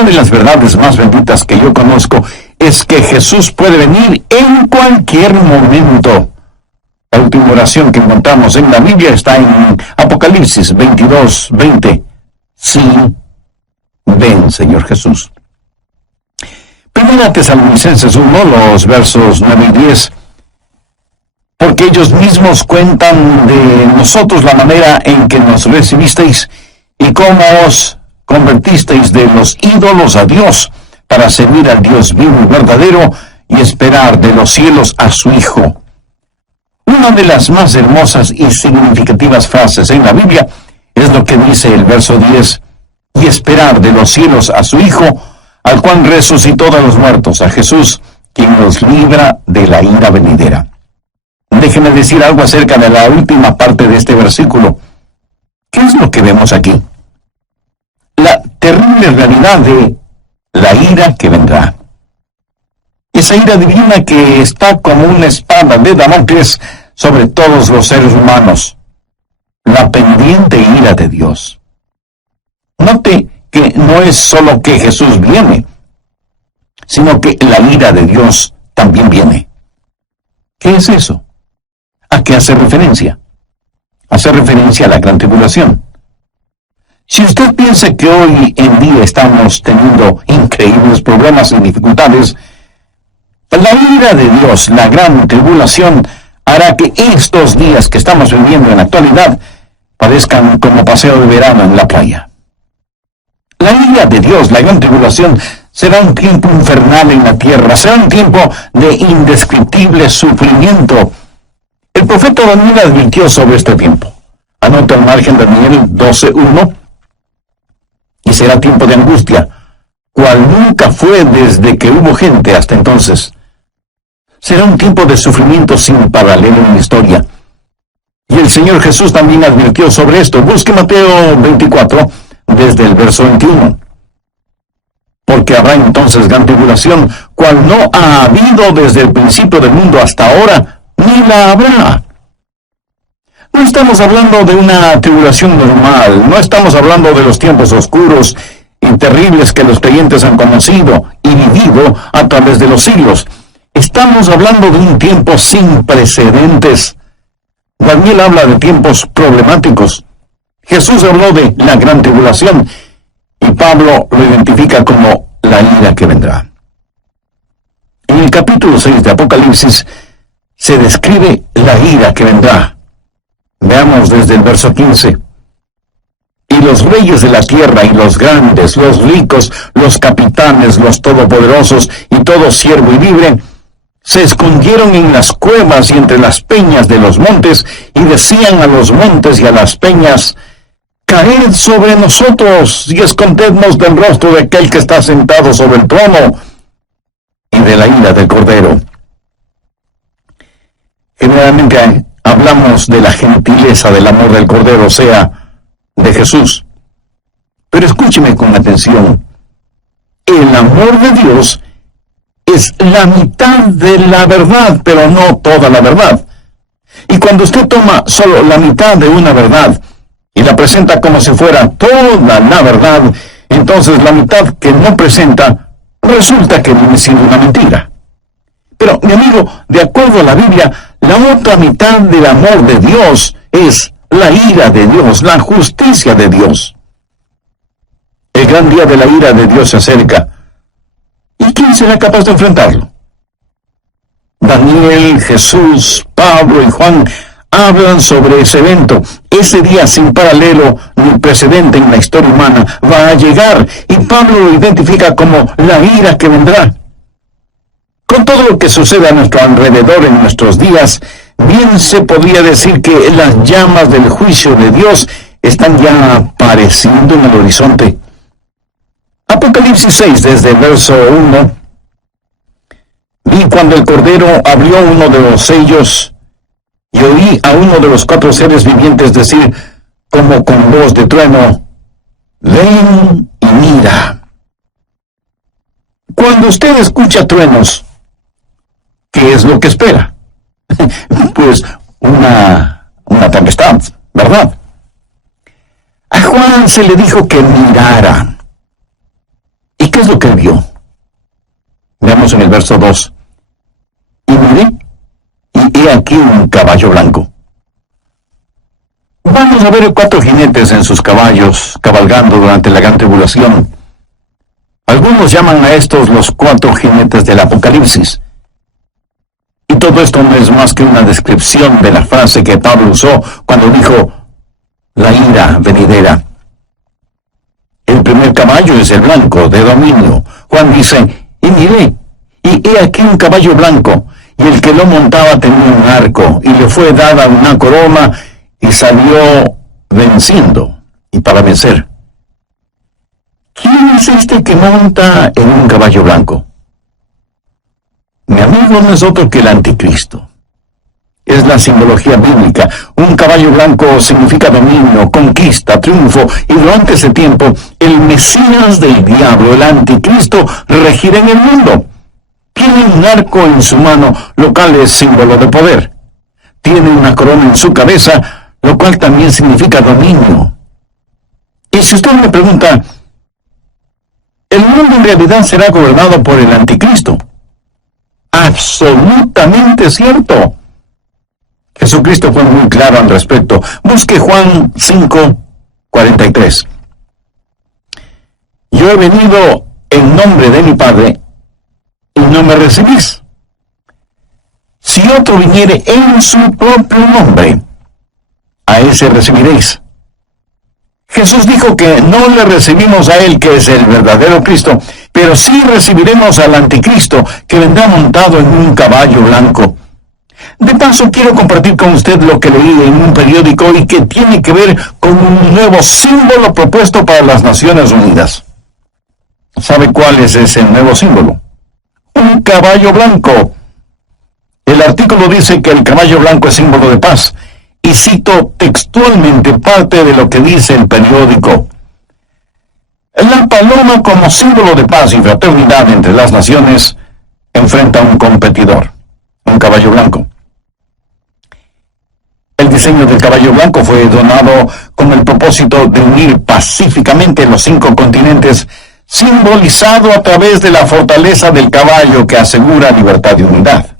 Una de las verdades más benditas que yo conozco es que Jesús puede venir en cualquier momento. La última oración que encontramos en la Biblia está en Apocalipsis 22:20. Sí, ven, Señor Jesús. Primera Tesalonicenses 1, los versos 9 y 10. Porque ellos mismos cuentan de nosotros la manera en que nos recibisteis y cómo os convertisteis de los ídolos a Dios para servir al Dios vivo y verdadero y esperar de los cielos a su Hijo. Una de las más hermosas y significativas frases en la Biblia es lo que dice el verso 10, y esperar de los cielos a su Hijo, al cual resucitó de los muertos, a Jesús, quien nos libra de la ira venidera. Déjeme decir algo acerca de la última parte de este versículo. ¿Qué es lo que vemos aquí? La terrible realidad de la ira que vendrá. Esa ira divina que está como una espada de Damocles sobre todos los seres humanos. La pendiente ira de Dios. Note que no es solo que Jesús viene, sino que la ira de Dios también viene. ¿Qué es eso? ¿A qué hace referencia? Hace referencia a la gran tribulación. Si usted piensa que hoy en día estamos teniendo increíbles problemas y dificultades, la ira de Dios, la gran tribulación, hará que estos días que estamos viviendo en la actualidad parezcan como paseo de verano en la playa. La ira de Dios, la gran tribulación, será un tiempo infernal en la tierra, será un tiempo de indescriptible sufrimiento. El profeta Daniel advirtió sobre este tiempo. Anota al margen Daniel 12:1. Y será tiempo de angustia, cual nunca fue desde que hubo gente hasta entonces. Será un tiempo de sufrimiento sin paralelo en la historia. Y el Señor Jesús también advirtió sobre esto. Busque Mateo 24, desde el verso 21. Porque habrá entonces gran tribulación, cual no ha habido desde el principio del mundo hasta ahora, ni la habrá. No estamos hablando de una tribulación normal, no estamos hablando de los tiempos oscuros y terribles que los creyentes han conocido y vivido a través de los siglos. Estamos hablando de un tiempo sin precedentes. Daniel habla de tiempos problemáticos. Jesús habló de la gran tribulación y Pablo lo identifica como la ira que vendrá. En el capítulo 6 de Apocalipsis se describe la ira que vendrá. Veamos desde el verso 15. Y los reyes de la tierra y los grandes, los ricos, los capitanes, los todopoderosos y todo siervo y libre, se escondieron en las cuevas y entre las peñas de los montes y decían a los montes y a las peñas, caed sobre nosotros y escondednos del rostro de aquel que está sentado sobre el trono y de la ira del Cordero. Generalmente hablamos de la gentileza del amor del Cordero, o sea, de Jesús. Pero escúcheme con atención. El amor de Dios es la mitad de la verdad, pero no toda la verdad. Y cuando usted toma solo la mitad de una verdad y la presenta como si fuera toda la verdad, entonces la mitad que no presenta resulta que viene siendo una mentira. Pero, mi amigo, de acuerdo a la Biblia, la otra mitad del amor de Dios es la ira de Dios, la justicia de Dios. El gran día de la ira de Dios se acerca. ¿Y quién será capaz de enfrentarlo? Daniel, Jesús, Pablo y Juan hablan sobre ese evento. Ese día sin paralelo ni precedente en la historia humana va a llegar, y Pablo lo identifica como la ira que vendrá. Con todo lo que sucede a nuestro alrededor en nuestros días, bien se podría decir que las llamas del juicio de Dios están ya apareciendo en el horizonte. Apocalipsis 6, desde el verso 1. Vi cuando el Cordero abrió uno de los sellos, y oí a uno de los 4 seres vivientes decir, como con voz de trueno, ven y mira. Cuando usted escucha truenos, ¿qué es lo que espera? Pues una tempestad, ¿verdad? A Juan se le dijo que mirara. ¿Y qué lo que vio? Veamos en el verso 2. Y miré, y he aquí un caballo blanco. Vamos a ver 4 jinetes en sus caballos, cabalgando durante la gran tribulación. Algunos llaman a estos los 4 jinetes del Apocalipsis. Y todo esto no es más que una descripción de la frase que Pablo usó cuando dijo, la ira venidera. El primer caballo es el blanco, de dominio. Juan dice, y miré, y he aquí un caballo blanco, y el que lo montaba tenía un arco, y le fue dada una corona, y salió venciendo, y para vencer. ¿Quién es este que monta en un caballo blanco? Mi amigo no es otro que el anticristo. Es la simbología bíblica. Un caballo blanco significa dominio, conquista, triunfo, y durante ese tiempo, el Mesías del diablo, el anticristo, regirá en el mundo. Tiene un arco en su mano, lo cual es símbolo de poder. Tiene una corona en su cabeza, lo cual también significa dominio. Y si usted me pregunta, ¿el mundo en realidad será gobernado por el anticristo? Absolutamente cierto. Jesucristo fue muy claro al respecto. Busque Juan 5:43. Yo he venido en nombre de mi Padre, y no me recibís. Si otro viniere en su propio nombre, a ese recibiréis. Jesús dijo que no le recibimos a él, que es el verdadero Cristo, pero sí recibiremos al anticristo, que vendrá montado en un caballo blanco. De paso, quiero compartir con usted lo que leí en un periódico y que tiene que ver con un nuevo símbolo propuesto para las Naciones Unidas. ¿Sabe cuál es ese nuevo símbolo? Un caballo blanco. El artículo dice que el caballo blanco es símbolo de paz, y cito textualmente parte de lo que dice el periódico. La paloma, como símbolo de paz y fraternidad entre las naciones, enfrenta a un competidor, un caballo blanco. El diseño del caballo blanco fue donado con el propósito de unir pacíficamente los 5 continentes, simbolizado a través de la fortaleza del caballo que asegura libertad y unidad.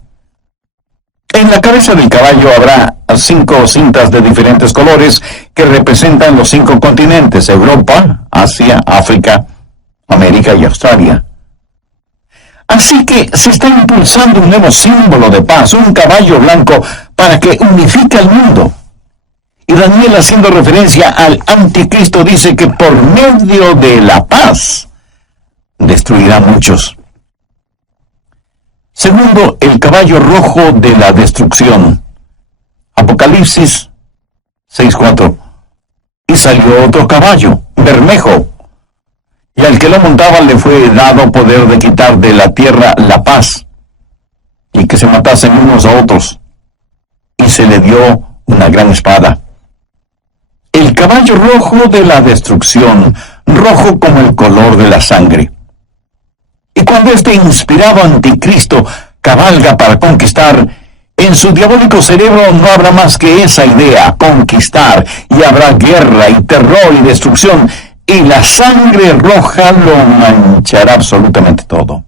En la cabeza del caballo habrá 5 cintas de diferentes colores que representan los 5 continentes: Europa, Asia, África, América y Australia. Así que se está impulsando un nuevo símbolo de paz, un caballo blanco, para que unifique al mundo. Y Daniel, haciendo referencia al anticristo, dice que por medio de la paz destruirá a muchos. Segundo, el caballo rojo de la destrucción. Apocalipsis 6:4. Y salió otro caballo, bermejo, y al que lo montaba le fue dado poder de quitar de la tierra la paz, y que se matasen unos a otros, y se le dio una gran espada. El caballo rojo de la destrucción, rojo como el color de la sangre. Y cuando este inspirado anticristo cabalga para conquistar, en su diabólico cerebro no habrá más que esa idea, conquistar, y habrá guerra y terror y destrucción, y la sangre roja lo manchará absolutamente todo.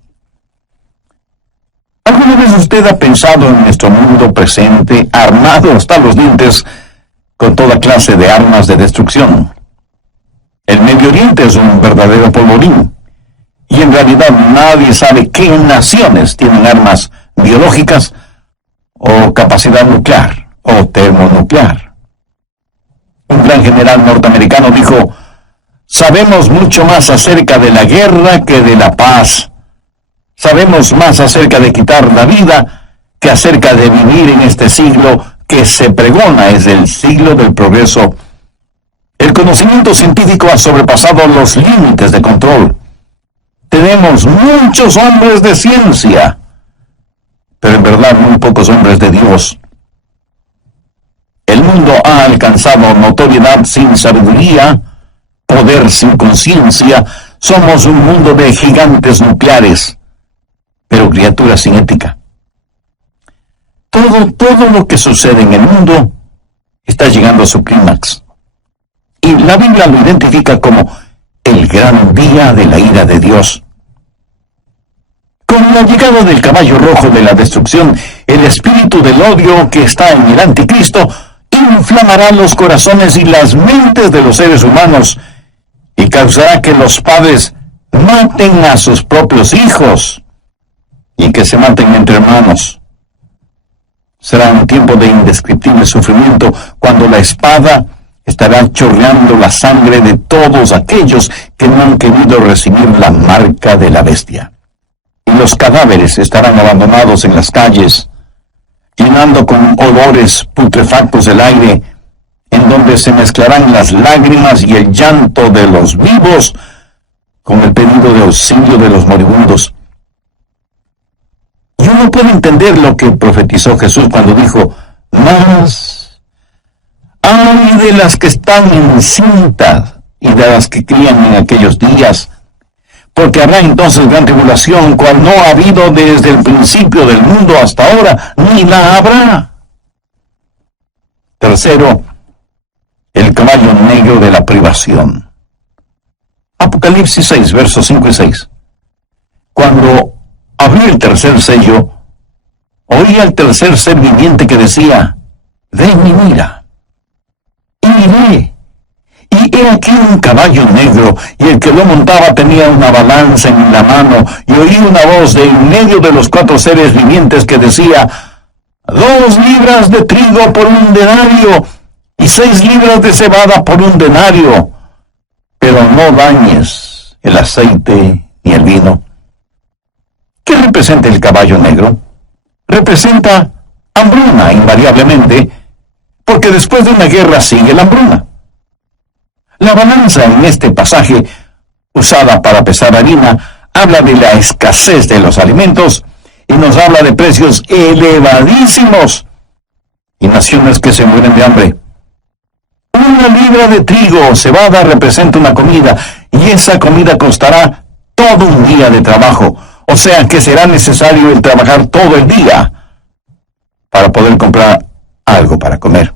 ¿Alguna vez usted ha pensado en nuestro mundo presente, armado hasta los dientes, con toda clase de armas de destrucción? El Medio Oriente es un verdadero polvorín, y en realidad nadie sabe qué naciones tienen armas biológicas o capacidad nuclear o termonuclear. Un gran general norteamericano dijo: sabemos mucho más acerca de la guerra que de la paz. Sabemos más acerca de quitar la vida que acerca de vivir en este siglo que se pregona es el siglo del progreso. El conocimiento científico ha sobrepasado los límites de control. Tenemos muchos hombres de ciencia, pero en verdad muy pocos hombres de Dios. El mundo ha alcanzado notoriedad sin sabiduría, poder sin conciencia. Somos un mundo de gigantes nucleares, pero criaturas sin ética. Todo lo que sucede en el mundo está llegando a su clímax. Y la Biblia lo identifica como el gran día de la ira de Dios. Con la llegada del caballo rojo de la destrucción, el espíritu del odio que está en el anticristo inflamará los corazones y las mentes de los seres humanos y causará que los padres maten a sus propios hijos y que se maten entre hermanos. Será un tiempo de indescriptible sufrimiento cuando la espada estará chorreando la sangre de todos aquellos que no han querido recibir la marca de la bestia. Y los cadáveres estarán abandonados en las calles, llenando con olores putrefactos el aire, en donde se mezclarán las lágrimas y el llanto de los vivos con el pedido de auxilio de los moribundos. Y uno puede entender lo que profetizó Jesús cuando dijo: «Mas ay de las que están encintas y de las que crían en aquellos días, porque habrá entonces gran tribulación, cual no ha habido desde el principio del mundo hasta ahora, ni la habrá». Tercero, el caballo negro de la privación. Apocalipsis 6, versos 5 y 6. Cuando abrió el tercer sello, oí al tercer ser viviente que decía: «Ven y mira». Y miré, y he aquí un caballo negro, y el que lo montaba tenía una balanza en la mano, y oí una voz de en medio de los cuatro seres vivientes que decía: «2 libras de trigo por 1 denario, y 6 libras de cebada por 1 denario, pero no dañes el aceite ni el vino». ¿Qué representa el caballo negro? Representa hambruna, invariablemente, porque después de una guerra sigue la hambruna. La balanza en este pasaje, usada para pesar harina, habla de la escasez de los alimentos y nos habla de precios elevadísimos y naciones que se mueren de hambre. 1 libra de trigo o cebada representa una comida, y esa comida costará todo un día de trabajo, o sea que será necesario el trabajar todo el día para poder comprar algo para comer.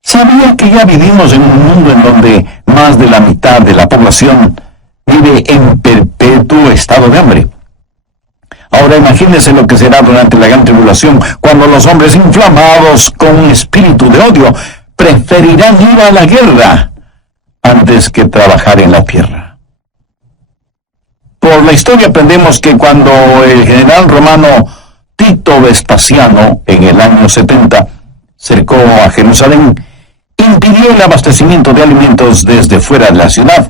¿Sabía que ya vivimos en un mundo en donde más de la mitad de la población vive en perpetuo estado de hambre? Ahora imagínense lo que será durante la gran tribulación, cuando los hombres inflamados con un espíritu de odio preferirán ir a la guerra antes que trabajar en la tierra. Por la historia aprendemos que cuando el general romano Tito Vespasiano, en el año 70, cercó a Jerusalén, impidió el abastecimiento de alimentos desde fuera de la ciudad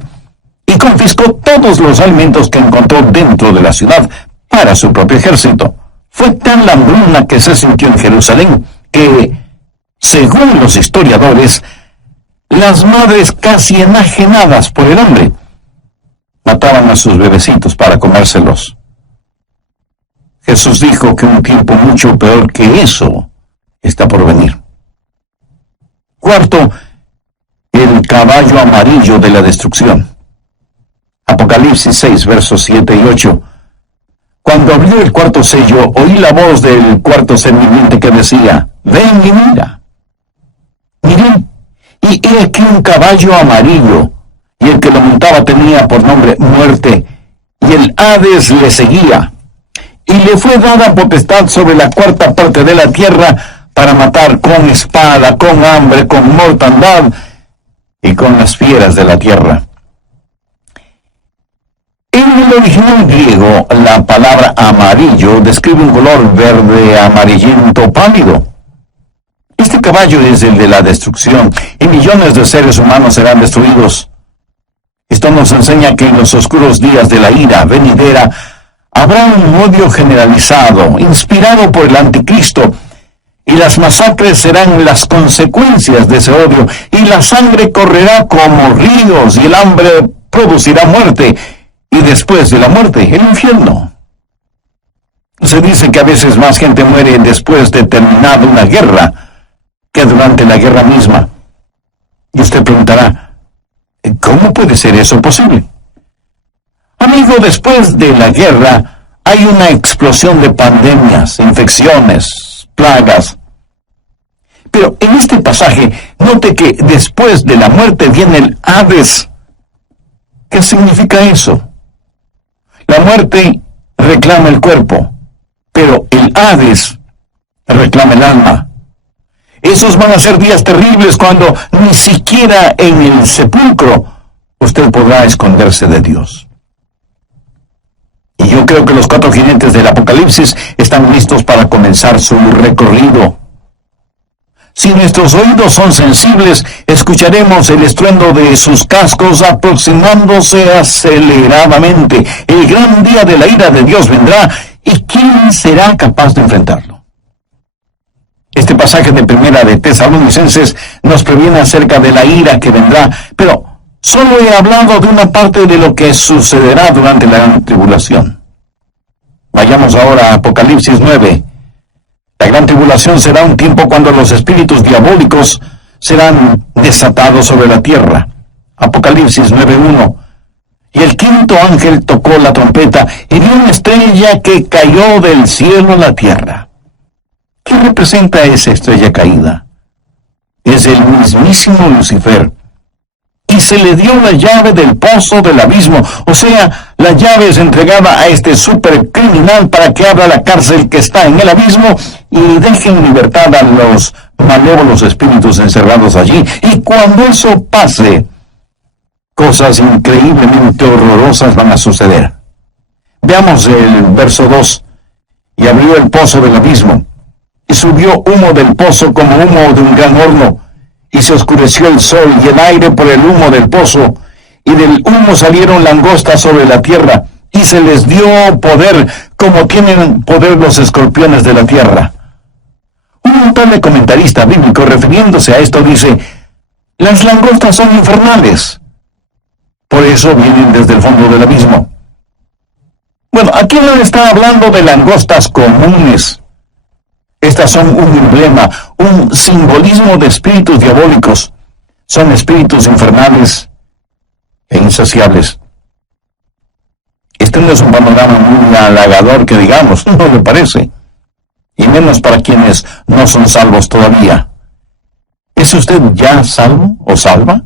y confiscó todos los alimentos que encontró dentro de la ciudad para su propio ejército. Fue tan la hambruna que se sintió en Jerusalén que, según los historiadores, las madres casi enajenadas por el hambre mataban a sus bebecitos para comérselos. Jesús dijo que un tiempo mucho peor que eso está por venir. Cuarto, el caballo amarillo de la destrucción. Apocalipsis 6, versos 7 y 8. Cuando abrió el cuarto sello, oí la voz del cuarto ser viviente que decía: «Ven y mira». Miré, y he aquí un caballo amarillo, y el que lo montaba tenía por nombre Muerte, y el Hades le seguía. Y le fue dada potestad sobre la cuarta parte de la tierra para matar con espada, con hambre, con mortandad y con las fieras de la tierra. En el original griego, la palabra amarillo describe un color verde amarillento pálido. Este caballo es el de la destrucción, y millones de seres humanos serán destruidos. Esto nos enseña que en los oscuros días de la ira venidera habrá un odio generalizado, inspirado por el anticristo, y las masacres serán las consecuencias de ese odio, y la sangre correrá como ríos, y el hambre producirá muerte, y después de la muerte, el infierno. Se dice que a veces más gente muere después de terminada una guerra que durante la guerra misma. Y usted preguntará, ¿cómo puede ser eso posible? Amigo, después de la guerra hay una explosión de pandemias, infecciones, plagas. Pero en este pasaje, note que después de la muerte viene el Hades. ¿Qué significa eso? La muerte reclama el cuerpo, pero el Hades reclama el alma. Esos van a ser días terribles cuando ni siquiera en el sepulcro usted podrá esconderse de Dios. Y yo creo que los 4 jinetes del Apocalipsis están listos para comenzar su recorrido. Si nuestros oídos son sensibles, escucharemos el estruendo de sus cascos aproximándose aceleradamente. El gran día de la ira de Dios vendrá, ¿y quién será capaz de enfrentarlo? Este pasaje de Primera de Tesalonicenses nos previene acerca de la ira que vendrá, pero solo he hablado de una parte de lo que sucederá durante la gran tribulación. Vayamos ahora a Apocalipsis 9. La gran tribulación será un tiempo cuando los espíritus diabólicos serán desatados sobre la tierra. Apocalipsis 9:1. Y el quinto ángel tocó la trompeta y vio una estrella que cayó del cielo a la tierra. ¿Qué representa esa estrella caída? Es el mismísimo Lucifer. Y se le dio la llave del pozo del abismo, o sea, la llave es entregada a este supercriminal para que abra la cárcel que está en el abismo y deje en libertad a los malévolos espíritus encerrados allí. Y cuando eso pase, cosas increíblemente horrorosas van a suceder. Veamos el verso 2. Y abrió el pozo del abismo, y subió humo del pozo como humo de un gran horno, y se oscureció el sol y el aire por el humo del pozo, y del humo salieron langostas sobre la tierra, y se les dio poder como tienen poder los escorpiones de la tierra. Un notable comentarista bíblico refiriéndose a esto dice: las langostas son infernales, por eso vienen desde el fondo del abismo. Bueno, aquí no está hablando de langostas comunes. Estas son un emblema, un simbolismo de espíritus diabólicos. Son espíritus infernales e insaciables. Este no es un panorama muy halagador que digamos, ¿no le parece? Y menos para quienes no son salvos todavía. ¿Es usted ya salvo o salva?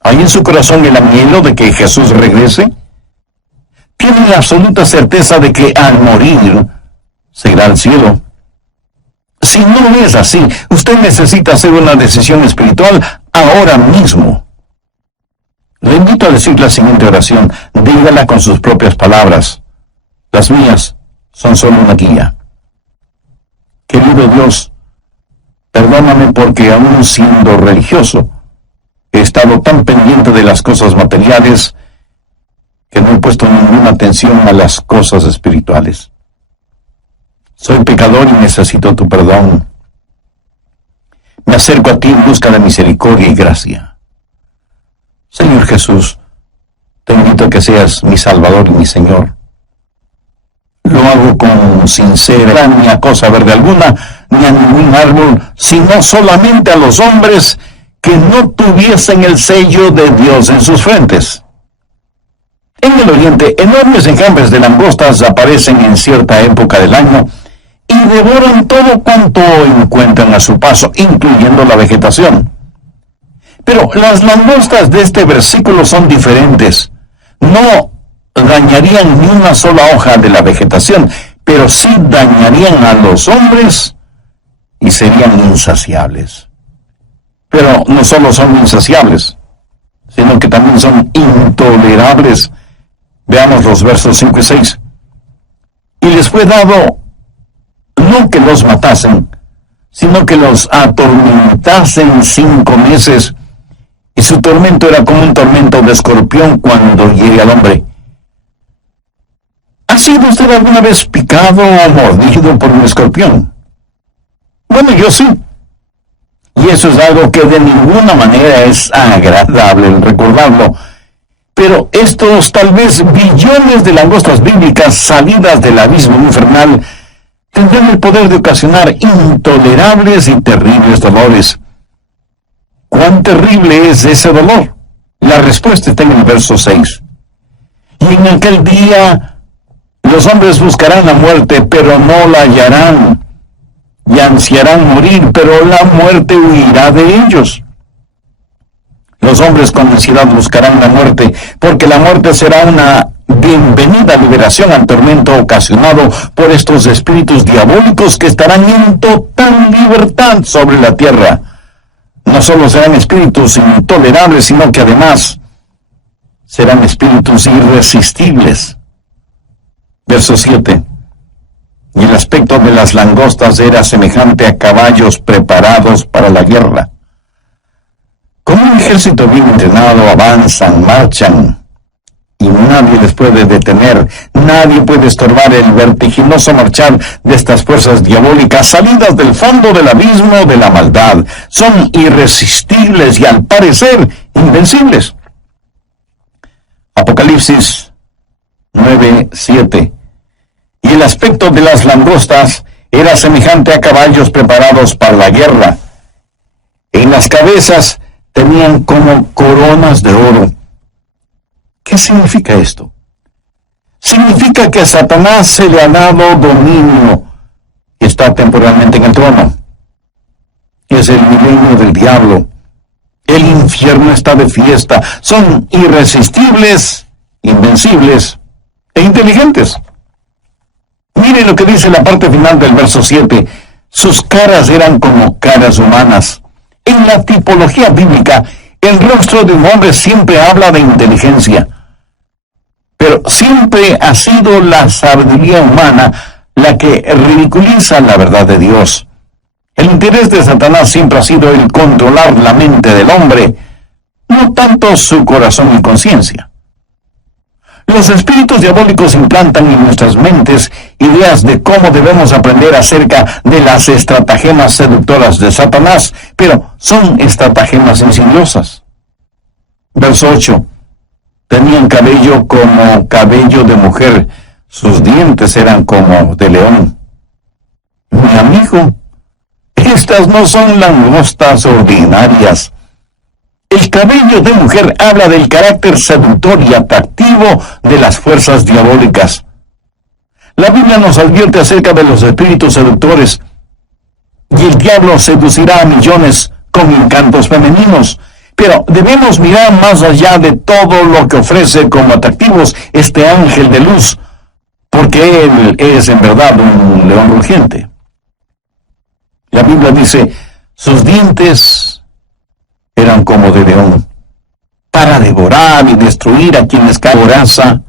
¿Hay en su corazón el anhelo de que Jesús regrese? ¿Tiene la absoluta certeza de que al morir se irá al cielo? Si no es así, usted necesita hacer una decisión espiritual ahora mismo. Le invito a decir la siguiente oración. Dígala con sus propias palabras. Las mías son solo una guía. Querido Dios, perdóname porque aún siendo religioso, he estado tan pendiente de las cosas materiales que no he puesto ninguna atención a las cosas espirituales. Soy pecador y necesito tu perdón. Me acerco a ti en busca de misericordia y gracia. Señor Jesús, te invito a que seas mi Salvador y mi Señor. Lo hago con sincera, ni a cosa verde alguna, ni a ningún árbol, sino solamente a los hombres que no tuviesen el sello de Dios en sus frentes. En el oriente, enormes enjambres de langostas aparecen en cierta época del año y devoran todo cuanto encuentran a su paso, incluyendo la vegetación. Pero las langostas de este versículo son diferentes. No dañarían ni una sola hoja de la vegetación, pero sí dañarían a los hombres y serían insaciables. Pero no solo son insaciables, sino que también son intolerables. Veamos los versos 5 y 6. Y les fue dado no que los matasen, sino que los atormentasen 5 meses, y su tormento era como un tormento de escorpión cuando hiere al hombre. ¿Ha sido usted alguna vez picado o mordido por un escorpión? Bueno, yo sí. Y eso es algo que de ninguna manera es agradable el recordarlo. Pero estos tal vez billones de langostas bíblicas salidas del abismo infernal tendrán el poder de ocasionar intolerables y terribles dolores. ¿Cuán terrible es ese dolor? La respuesta está en el verso 6. Y en aquel día los hombres buscarán la muerte, pero no la hallarán, y ansiarán morir, pero la muerte huirá de ellos. Los hombres con ansiedad buscarán la muerte, porque la muerte será una bienvenida liberación al tormento ocasionado por estos espíritus diabólicos que estarán en total libertad sobre la tierra. No solo serán espíritus intolerables, sino que además serán espíritus irresistibles. Verso 7. Y el aspecto de las langostas era semejante a caballos preparados para la guerra. Como un ejército bien entrenado, avanzan, marchan, y nadie les puede detener, nadie puede estorbar el vertiginoso marchar de estas fuerzas diabólicas salidas del fondo del abismo de la maldad. Son irresistibles y al parecer invencibles. Apocalipsis 9:7. Y el aspecto de las langostas era semejante a caballos preparados para la guerra. En las cabezas tenían como coronas de oro. ¿Qué significa esto? Significa que a Satanás se le ha dado dominio y está temporalmente en el trono. Es el milenio del diablo. El infierno está de fiesta. Son irresistibles, invencibles e inteligentes. Mire lo que dice la parte final del verso 7. Sus caras eran como caras humanas. En la tipología bíblica, el rostro de un hombre siempre habla de inteligencia. Pero siempre ha sido la sabiduría humana la que ridiculiza la verdad de Dios. El interés de Satanás siempre ha sido el controlar la mente del hombre, no tanto su corazón y conciencia. Los espíritus diabólicos implantan en nuestras mentes ideas de cómo debemos aprender acerca de las estratagemas seductoras de Satanás, pero son estratagemas insidiosas. Verso 8. Tenían cabello como cabello de mujer, sus dientes eran como de león. Mi amigo, estas no son langostas ordinarias. El cabello de mujer habla del carácter seductor y atractivo de las fuerzas diabólicas. La Biblia nos advierte acerca de los espíritus seductores, y el diablo seducirá a millones con encantos femeninos. Pero debemos mirar más allá de todo lo que ofrece como atractivos este ángel de luz, porque él es en verdad un león rugiente. La Biblia dice, sus dientes eran como de león, para devorar y destruir a quienes coraza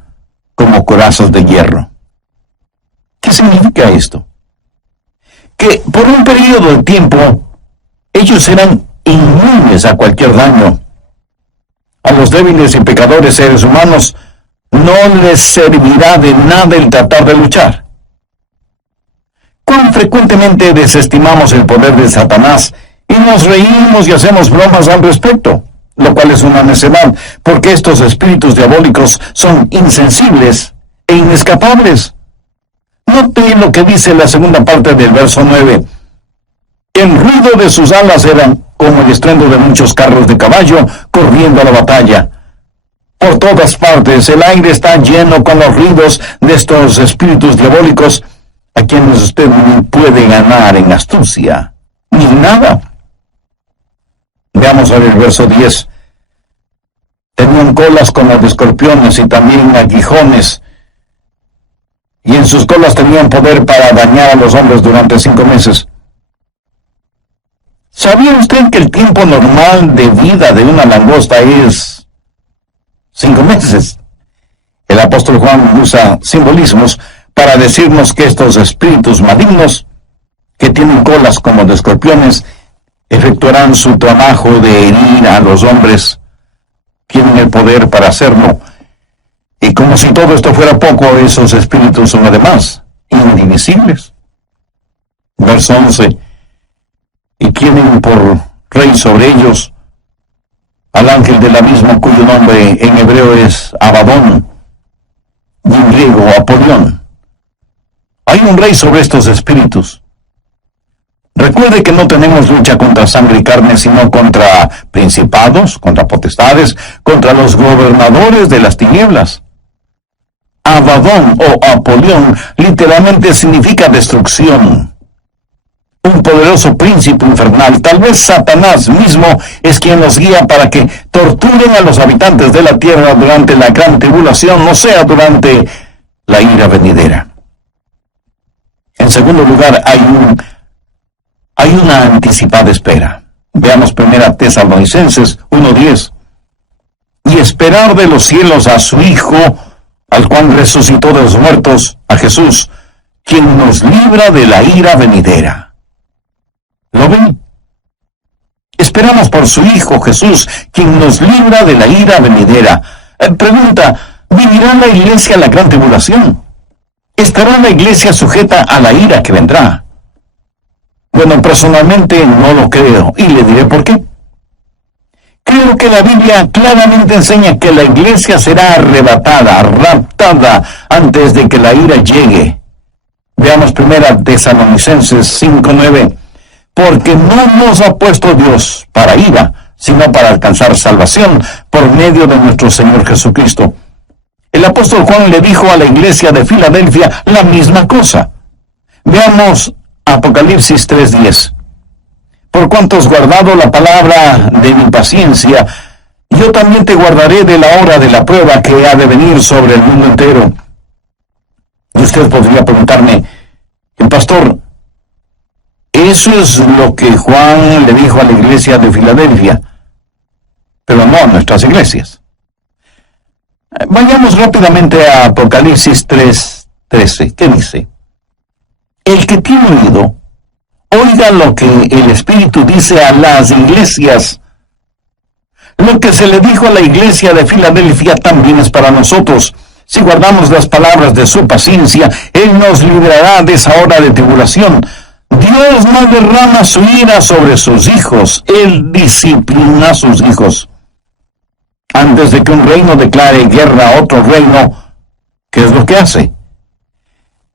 como corazas de hierro. ¿Qué significa esto? Que por un periodo de tiempo ellos eran inmunes a cualquier daño. A los débiles y pecadores seres humanos no les servirá de nada el tratar de luchar. ¿Cuán frecuentemente desestimamos el poder de Satanás y nos reímos y hacemos bromas al respecto? Lo cual es una necedad, porque estos espíritus diabólicos son insensibles e inescapables. Note lo que dice la segunda parte del verso 9. El ruido de sus alas era como el estruendo de muchos carros de caballo corriendo a la batalla. Por todas partes el aire está lleno con los ruidos de estos espíritus diabólicos, a quienes usted no puede ganar en astucia, ni nada. Veamos ahora el verso 10. Tenían colas como las de escorpiones y también aguijones, y en sus colas tenían poder para dañar a los hombres durante 5 meses. ¿Sabía usted que el tiempo normal de vida de una langosta es 5 meses? El apóstol Juan usa simbolismos para decirnos que estos espíritus malignos, que tienen colas como de escorpiones, efectuarán su trabajo de herir a los hombres. Tienen el poder para hacerlo. Y como si todo esto fuera poco, esos espíritus son además indivisibles. Verso 11. Y tienen por rey sobre ellos al ángel del abismo, cuyo nombre en hebreo es Abadón y en griego Apolión. Hay un rey sobre estos espíritus. Recuerde que no tenemos lucha contra sangre y carne, sino contra principados, contra potestades, contra los gobernadores de las tinieblas. Abadón o Apolión literalmente significa destrucción. un poderoso príncipe infernal, tal vez Satanás mismo, es quien los guía para que torturen a los habitantes de la tierra durante la gran tribulación, o sea, durante la ira venidera. En segundo lugar, hay una anticipada espera. Veamos 1 Tesalonicenses 1:10. Y esperar de los cielos a su Hijo, al cual resucitó de los muertos, a Jesús, quien nos libra de la ira venidera. ¿Lo ven? Esperamos por su Hijo Jesús, quien nos libra de la ira venidera. Pregunta, ¿vivirá la iglesia la gran tribulación? ¿Estará la iglesia sujeta a la ira que vendrá? Bueno, personalmente no lo creo, y le diré por qué. Creo que la Biblia claramente enseña que la iglesia será arrebatada, raptada, antes de que la ira llegue. Veamos 1 Tesalonicenses 5:9. Porque no nos ha puesto Dios para ira, sino para alcanzar salvación por medio de nuestro Señor Jesucristo. El apóstol Juan le dijo a la iglesia de Filadelfia la misma cosa. Veamos Apocalipsis 3:10. Por cuanto has guardado la palabra de mi paciencia, yo también te guardaré de la hora de la prueba que ha de venir sobre el mundo entero. Y usted podría preguntarme, pastor, eso es lo que Juan le dijo a la iglesia de Filadelfia, pero no a nuestras iglesias. Vayamos rápidamente a Apocalipsis 3:13. ¿Qué dice? El que tiene oído, oiga lo que el Espíritu dice a las iglesias. Lo que se le dijo a la iglesia de Filadelfia también es para nosotros. Si guardamos las palabras de su paciencia, Él nos librará de esa hora de tribulación. Dios no derrama su ira sobre sus hijos, Él disciplina a sus hijos. Antes de que un reino declare guerra a otro reino, ¿qué es lo que hace?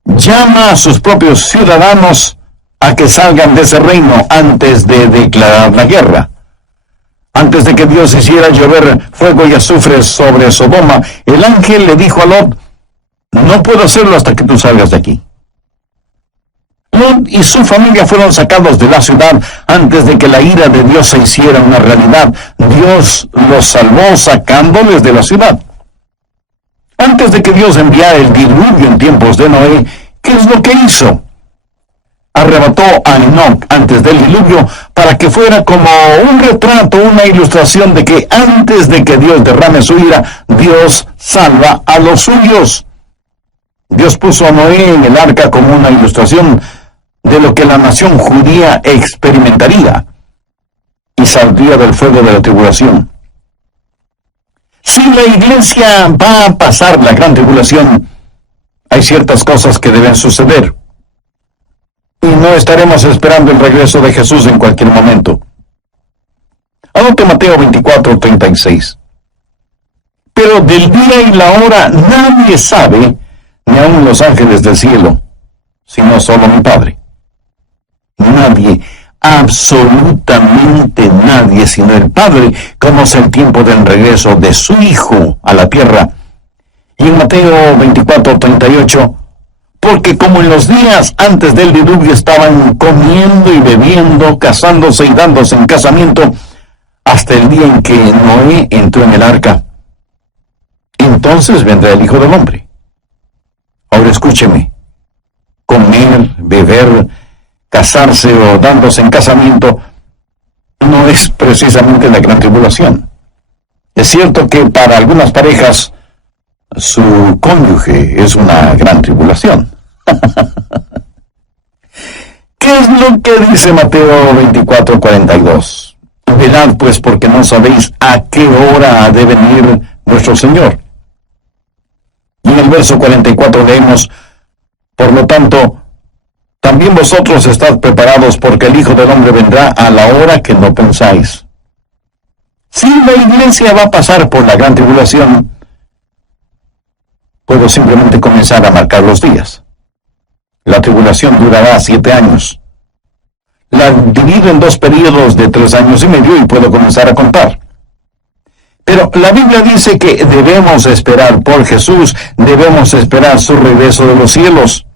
Llama a sus propios ciudadanos a que salgan de ese reino antes de declarar la guerra. Antes de que Dios hiciera llover fuego y azufre sobre Sodoma, el ángel le dijo a Lot, no puedo hacerlo hasta que tú salgas de aquí. Lot y su familia fueron sacados de la ciudad antes de que la ira de Dios se hiciera una realidad. Dios los salvó sacándoles de la ciudad. Antes de que Dios enviara el diluvio en tiempos de Noé, ¿qué es lo que hizo? Arrebató a Enoc antes del diluvio para que fuera como un retrato, una ilustración de que antes de que Dios derrame su ira, Dios salva a los suyos. Dios puso a Noé en el arca como una ilustración de lo que la nación judía experimentaría y saldría del fuego de la tribulación. Si la iglesia va a pasar la gran tribulación, hay ciertas cosas que deben suceder. Y no estaremos esperando el regreso de Jesús en cualquier momento. Anote Mateo 24:36. Pero del día y la hora nadie sabe, ni aun los ángeles del cielo, sino solo mi Padre. Nadie, absolutamente nadie, sino el Padre, conoce el tiempo del regreso de su Hijo a la tierra. Y en Mateo 24:38, porque como en los días antes del diluvio estaban comiendo y bebiendo, casándose y dándose en casamiento, hasta el día en que Noé entró en el arca, entonces vendrá el Hijo del Hombre. Ahora escúcheme, comer, beber, casarse o dándose en casamiento no es precisamente la gran tribulación. Es cierto que para algunas parejas su cónyuge es una gran tribulación. ¿Qué es lo que dice Mateo 24:42? Velad pues, porque no sabéis a qué hora ha de venir vuestro Señor. Y en el verso 44 leemos, por lo tanto, también vosotros estad preparados, porque el Hijo del Hombre vendrá a la hora que no pensáis. Si la iglesia va a pasar por la gran tribulación, puedo simplemente comenzar a marcar los días. La tribulación durará 7 años. La divido en 2 periodos de 3 años y medio y puedo comenzar a contar. Pero la Biblia dice que debemos esperar por Jesús, debemos esperar su regreso de los cielos.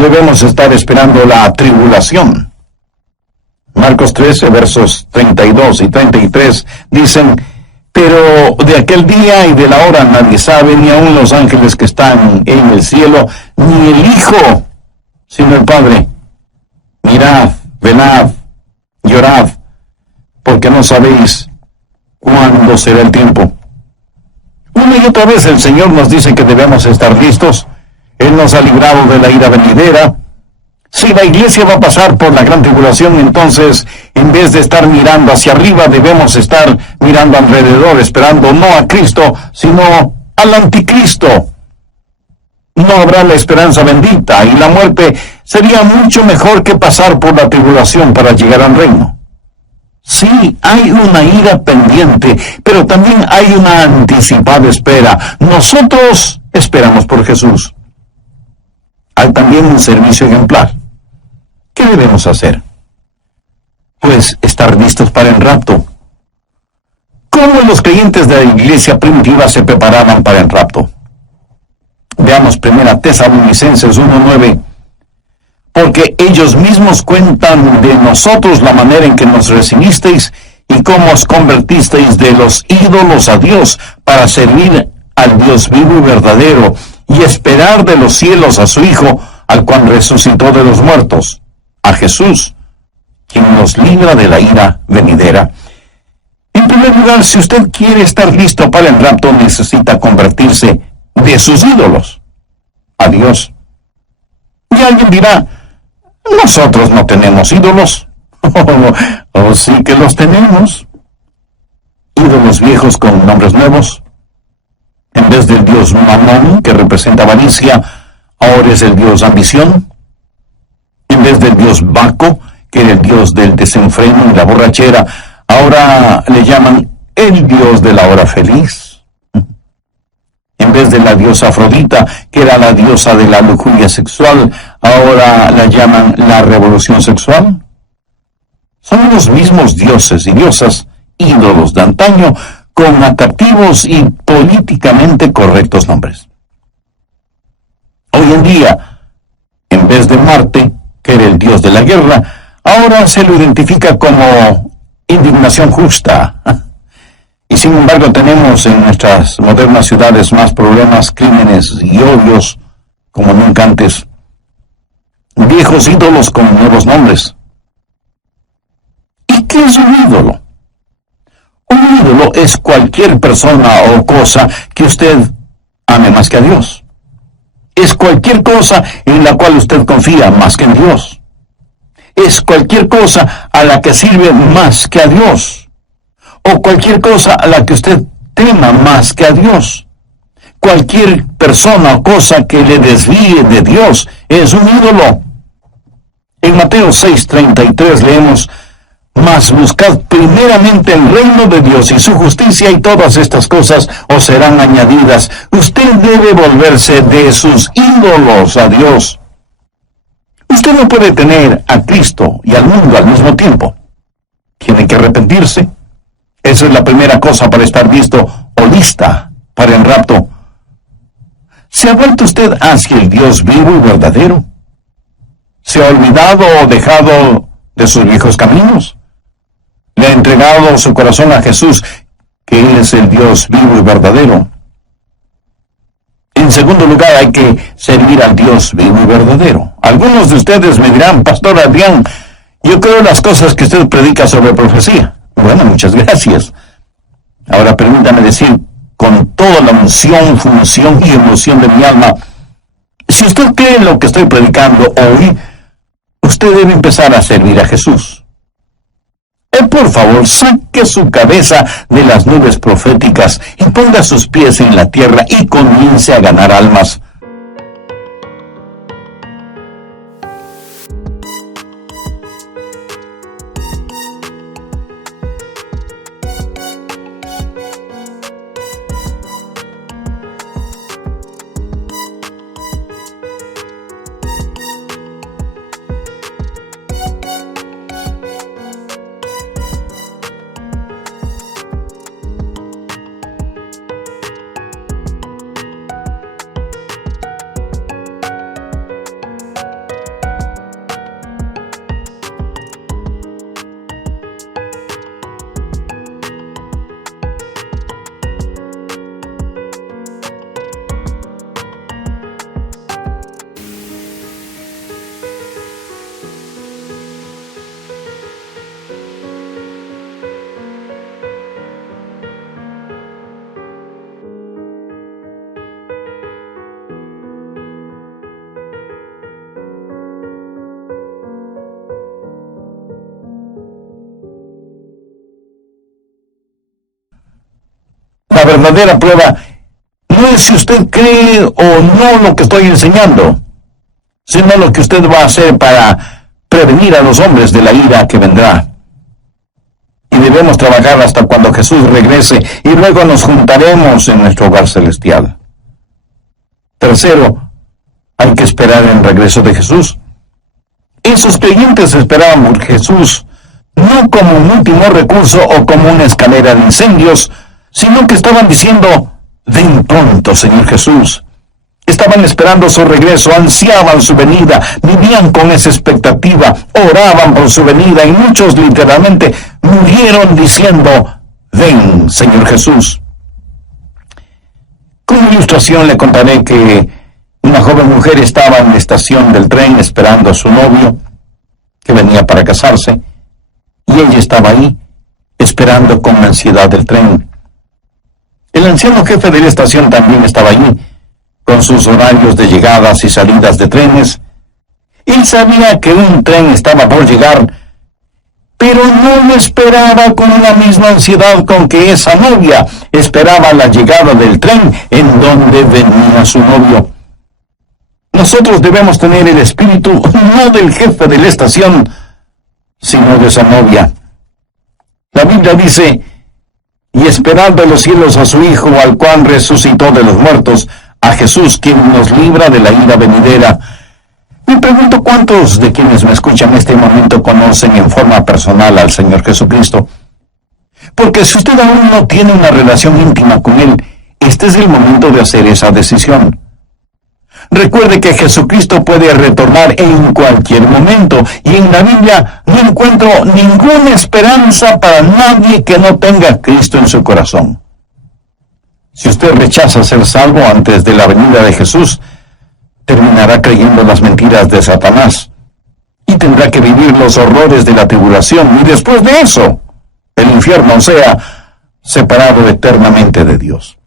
debemos estar esperando la tribulación. Marcos 13, versos 32 y 33 dicen: pero de aquel día y de la hora nadie sabe, ni aun los ángeles que están en el cielo, ni el Hijo, sino el Padre. Mirad, velad, llorad, porque no sabéis cuándo será el tiempo. Una y otra vez el Señor nos dice que debemos estar listos. Él nos ha librado de la ira venidera. Si la iglesia va a pasar por la gran tribulación, entonces, en vez de estar mirando hacia arriba, debemos estar mirando alrededor, esperando no a Cristo, sino al anticristo. No habrá la esperanza bendita, y la muerte sería mucho mejor que pasar por la tribulación para llegar al reino. Sí, hay una ira pendiente, pero también hay una anticipada espera. Nosotros esperamos por Jesús. Hay también un servicio ejemplar. ¿Qué debemos hacer? Pues estar listos para el rapto. ¿Cómo los creyentes de la iglesia primitiva se preparaban para el rapto? Veamos 1 Tesalonicenses 1:9. Porque ellos mismos cuentan de nosotros la manera en que nos recibisteis y cómo os convertisteis de los ídolos a Dios para servir al Dios vivo y verdadero y esperar de los cielos a su Hijo, al cual resucitó de los muertos, a Jesús, quien nos libra de la ira venidera. En primer lugar, si usted quiere estar listo para el rapto, necesita convertirse de sus ídolos a Dios. Y alguien dirá: nosotros no tenemos ídolos. Oh, sí que los tenemos. Ídolos viejos con nombres nuevos. En vez del dios Mamón, que representa avaricia, ahora es el dios ambición. En vez del dios Baco, que era el dios del desenfreno y la borrachera, ahora le llaman el dios de la hora feliz. En vez de la diosa Afrodita, que era la diosa de la lujuria sexual, ahora la llaman la revolución sexual. Son los mismos dioses y diosas, ídolos de antaño, con atractivos y políticamente correctos nombres. Hoy en día, en vez de Marte, que era el dios de la guerra, ahora se lo identifica como indignación justa. Y sin embargo tenemos en nuestras modernas ciudades más problemas, crímenes y odios como nunca antes. Viejos ídolos con nuevos nombres. ¿Y qué es un ídolo? Un ídolo es cualquier persona o cosa que usted ame más que a Dios. Es cualquier cosa en la cual usted confía más que en Dios. Es cualquier cosa a la que sirve más que a Dios. O cualquier cosa a la que usted tema más que a Dios. Cualquier persona o cosa que le desvíe de Dios es un ídolo. En Mateo 6:33 leemos: mas buscad primeramente el reino de Dios y su justicia, y todas estas cosas os serán añadidas. Usted debe volverse de sus ídolos a Dios. Usted no puede tener a Cristo y al mundo al mismo tiempo. Tiene que arrepentirse. Esa es la primera cosa para estar listo o lista para el rapto. ¿Se ha vuelto usted hacia el Dios vivo y verdadero? ¿Se ha olvidado o dejado de sus viejos caminos? ¿Le ha entregado su corazón a Jesús, que Él es el Dios vivo y verdadero? En segundo lugar, hay que servir al Dios vivo y verdadero. Algunos de ustedes me dirán: Pastor Adrián, yo creo las cosas que usted predica sobre profecía. Bueno, muchas gracias. Ahora permítame decir, con toda la unción, función y emoción de mi alma, si usted cree en lo que estoy predicando hoy, usted debe empezar a servir a Jesús. Por favor, saque su cabeza de las nubes proféticas y ponga sus pies en la tierra y comience a ganar almas. verdadera prueba no es si usted cree o no lo que estoy enseñando, sino lo que usted va a hacer para prevenir a los hombres de la ira que vendrá. Y debemos trabajar hasta cuando Jesús regrese y luego nos juntaremos en nuestro hogar celestial. Tercero, hay que esperar el regreso de Jesús. Esos creyentes esperaban por Jesús no como un último recurso o como una escalera de incendios, sino que estaban diciendo: ven pronto, Señor Jesús. Estaban esperando su regreso, ansiaban su venida, vivían con esa expectativa, oraban por su venida y muchos literalmente murieron diciendo: ven, Señor Jesús. Como ilustración le contaré que una joven mujer estaba en la estación del tren esperando a su novio, que venía para casarse, y ella estaba ahí, esperando con ansiedad el tren. El anciano jefe de la estación también estaba allí, con sus horarios de llegadas y salidas de trenes. Él sabía que un tren estaba por llegar, pero no lo esperaba con la misma ansiedad con que esa novia esperaba la llegada del tren en donde venía su novio. Nosotros debemos tener el espíritu no del jefe de la estación, sino de esa novia. La Biblia dice: y esperad de los cielos a su Hijo, al cual resucitó de los muertos, a Jesús, quien nos libra de la ira venidera. Me pregunto cuántos de quienes me escuchan en este momento conocen en forma personal al Señor Jesucristo. Porque si usted aún no tiene una relación íntima con Él, este es el momento de hacer esa decisión. Recuerde que Jesucristo puede retornar en cualquier momento, y en la Biblia no encuentro ninguna esperanza para nadie que no tenga a Cristo en su corazón. Si usted rechaza ser salvo antes de la venida de Jesús, terminará creyendo las mentiras de Satanás y tendrá que vivir los horrores de la tribulación y después de eso, el infierno, o sea, separado eternamente de Dios.